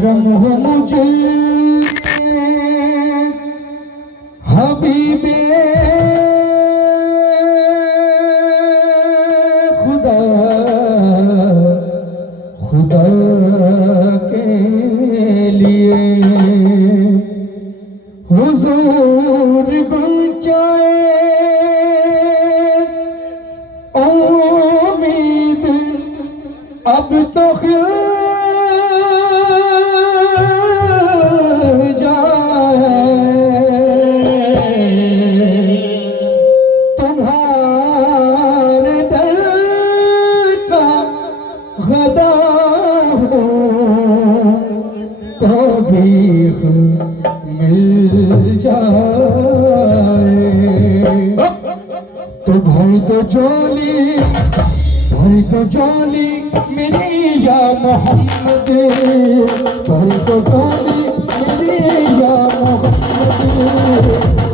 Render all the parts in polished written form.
करम हो मुझे हबीबे खुदा खुदा के लिए हुजूर बन जाए उम्मीद अब तो खिल जाए तुम्हारे दर का गदा हो तो भी मिल जाए तो भर दो जोली मेरी या मोहम्मद भर दो जोली मेरी या मोहम्मद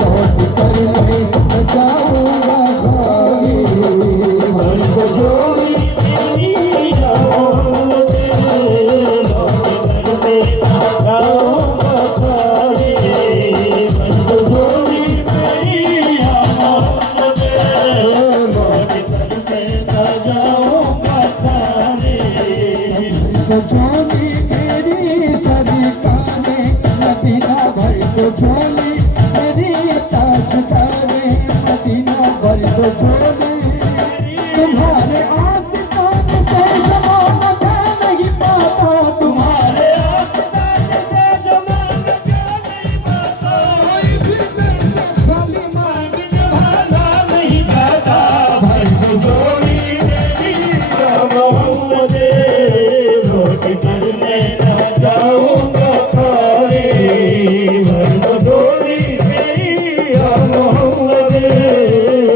लौट कर मैं जाऊंगा खाली भर दो जोली मेरी या मोहम्मद लौट कर मैं जाऊंगा खाली भर दो जोली मेरी या मोहम्मद लौट कर मैं जाऊंगा खाली जोली मेरी सरकारे मदीना भर दो जोली मेरी ताजदारे मदीना भर दो जोली तुम्हारे आस्तान से ज़माना क्या नहीं पाता तुम्हारे आस्तान से ज़माना क्या नहीं पाता खाली मांग जमाना नहीं पाता भर दो जोली मेरी या मोहम्मद लौट कर मैं ना जाऊंगा खाली भर दो जोली मेरी या मोहम्मद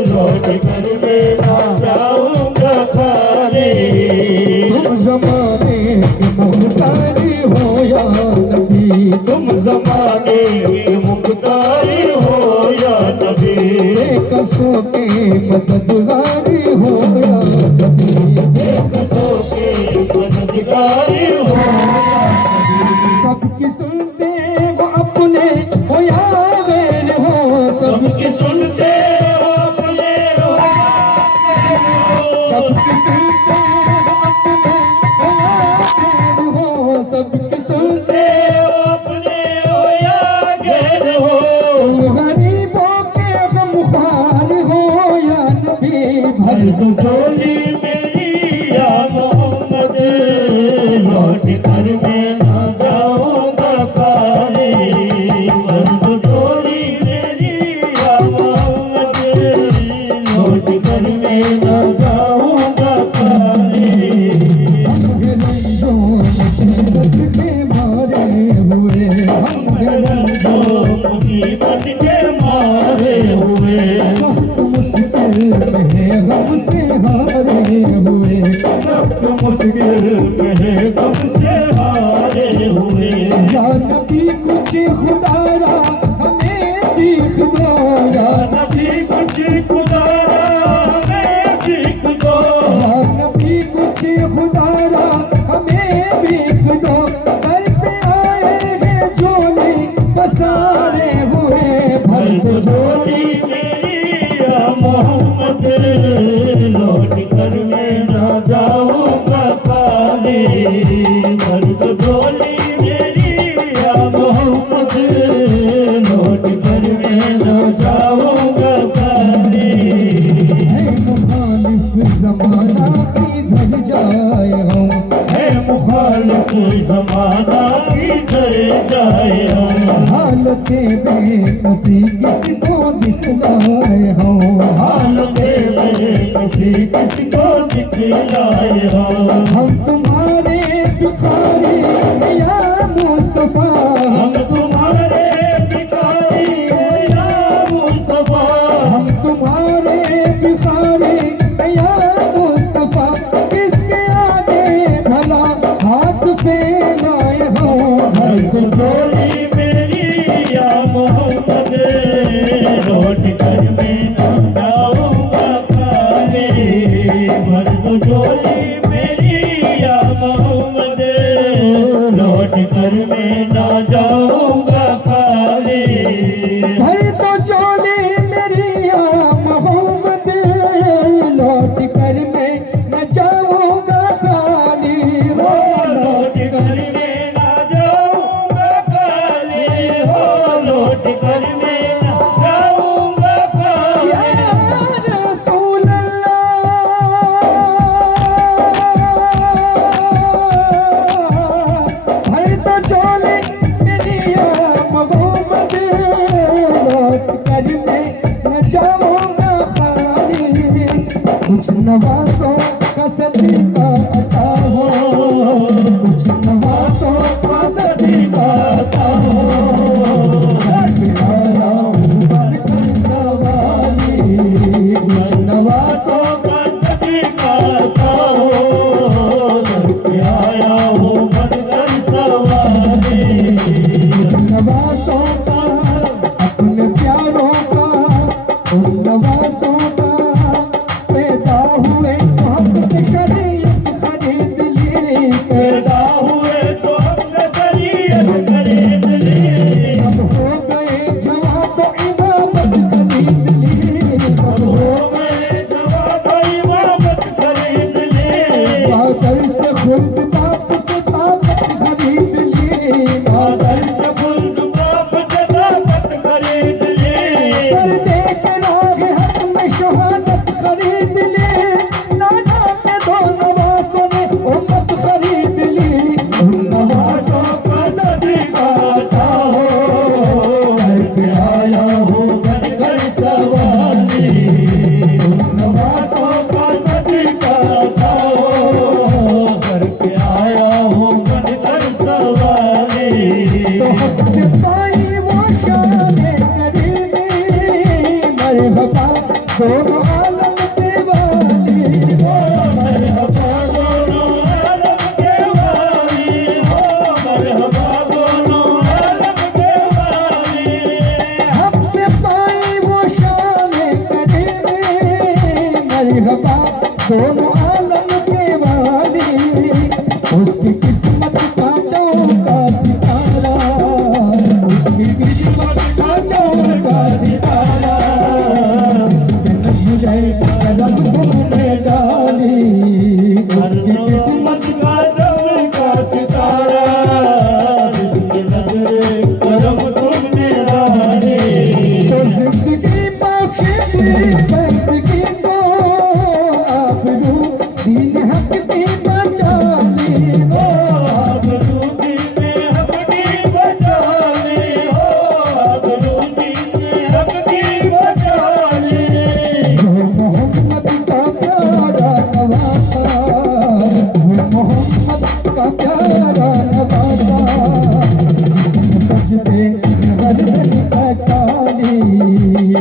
लौट कर मैं ना जाऊंगा खाली तुम ज़माने के मुख्तारी हो या नबी तुम ज़माने के मुख्तारी हो या नबी कसों के मददगारी हो या नबी कसों के मददगारी हो सबकी सुनते वो अपने हो या गैर हो सबकी सुनते वो अपने हो सबकी सुनते वो अपने हो या गैर हो सबकी सुनते वो अपने हो या गैर हो गरीबों के गमख्वार हो या नबी भर दो जोली मेरी या मोहम्मद लौट कर मैं ना जाऊंगा खाली भर दो जोली मेरी या मोहम्मद लौट कर मैं ना जाऊंगा खाली मुसीबत के मारे हुए मुसीबत के मारे हुए मुश्किल में गम से हारे हुए मुश्किल में गम से हारे हुए या नबी कुछ खुदारा हमें दीख दो या नबी कुछ खुदारा हमें दीख दो या नबी कुछ खुदारा हमें दीख दो घर पे आए हैं जोली पसारे हुए भर दो जोली मेरी या मोहम्मद लौट कर मैं ना जाऊंगा खाली भर दो जोली मेरी या मोहम्मद लौट कर मैं ना जाऊंगा खाली मुखालिफ ज़माना किधर जाए हम मुखालिफ ज़माना किधर जाए हम हालते बेकसी किसको दिखलाए हम हालते बेकसी किसको दिखलाए हम तुम्हारे भिखारी या मुस्तफा हम तुम्हारे भिखारी या मुस्तफा हम तुम्हारे भिखारी या मुस्तफा किसके आगे भला हाथ फैलाए हो भर दो जोली मेरी या मोहम्मद लौट कर मैं ना जाऊंगा खाली भर दो जोली मेरी या मोहम्मद लौट कर न जाऊंगा खाली, कुछ नवाजों का सदीका अता हो, कुछ नवाजों का सदीका अता हो। घर पे आया हूँ बनकर सवाली, कुछ नवाजों का सदीका अता हो। घर पे आया हूँ बनकर सवाली, नवाजों का अपने प्यारों का, उन नवाजों का पैदा हुए तो हमसे शरीयत खरीद ली, पैदा हुए तो हमसे शरीयत खरीद ली। अब हो गए जवां तो इमामत खरीद ली, अब हो गए जवां तो इमामत खरीद ली। बादल से खुद बाप से ताकत खरीद ली, बादल से खुद बाप से ताकत खरीद ली। सर दे के राह हक में शहादत खरीद ली, नाना के दो नवाजों ने उम्मत खरीद ली। उन नवाजों का सदीका अता हो, घर पे आया हूँ बनकर सवाली, उन नवाजों का सदीका अता हो, घर पे आया हूँ बनकर सवाली। तो हक से पाई वो शान करीमी, मरहबा दोनों आलम के वाली, मरहबा दोनों आलम के वाली, मरहबा दोनों आलम के वाली। हक से पाई वो शान करीमी, मरहबा दोनों आलम के वाली। उसकी किस्मत का चौका सितारा, उसकी किस्मत का चौका सितारा, जिसके नजरे कदम तुमने डाली, उसकी किस्मत का चौका सितारा, जिसके नजरे कदम तुमने डाली। तो जिंदगी बख्शी बंदगी को आबरू दीन हक की बचा ली, आबरू दीन हक की बचा ली, आबरू दीन हक की बचा ली। जो मोहम्मद का प्यारा नवासा, वो मोहम्मद का प्यारा नवासा, सजदे गर्दन कटाली,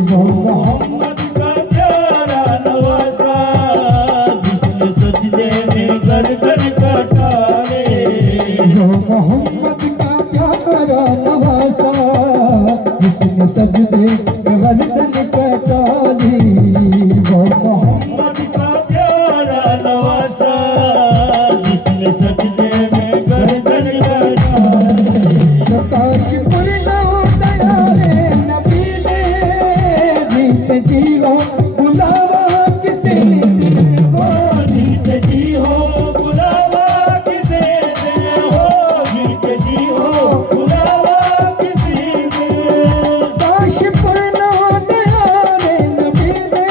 वो मोहम्मद का प्यारा नवासा, जिसने सजदे में गर्दन कटाली। वो मोहम्मद का प्यारा नवासा, जिसने सजदे गर्दन कटाली, वो मोहम्मद का प्यारा नवासा, जिसने सजदे में गर्दन कटाली। तो काश पुरना दया रे नबी ने, जीते जी हो बुलावा किसी दिन को, जीते जी हो बुलावा किसी दिन हो, जीते जी हो बुलावा किसी दिन। काश पुरना दया रे नबी ने,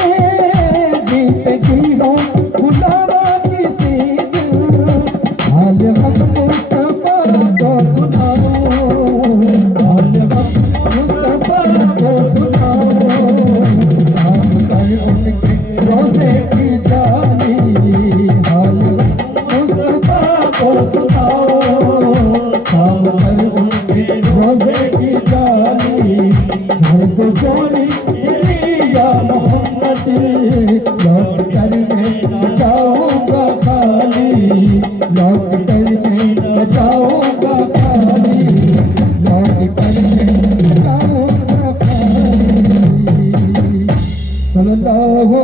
जीते जी हो बुलावा किसी दिन। हाल हम मुस्तफा को सुनाओ, हाल हम मुस्तफा को सुनाओ, हम कर उनके रोज़े की जाली, हाल मुस्तफा को सुनाओ, हम कर उनके रोज़े की जाली। घर तो जोड़ी या मोहम्मद, लौट कर मैं न जाऊंगा खाली, लौट कर मैं न जाऊंगा खाली, लौट कर मैं न जाऊंगा खाली। सल्लल्लाहु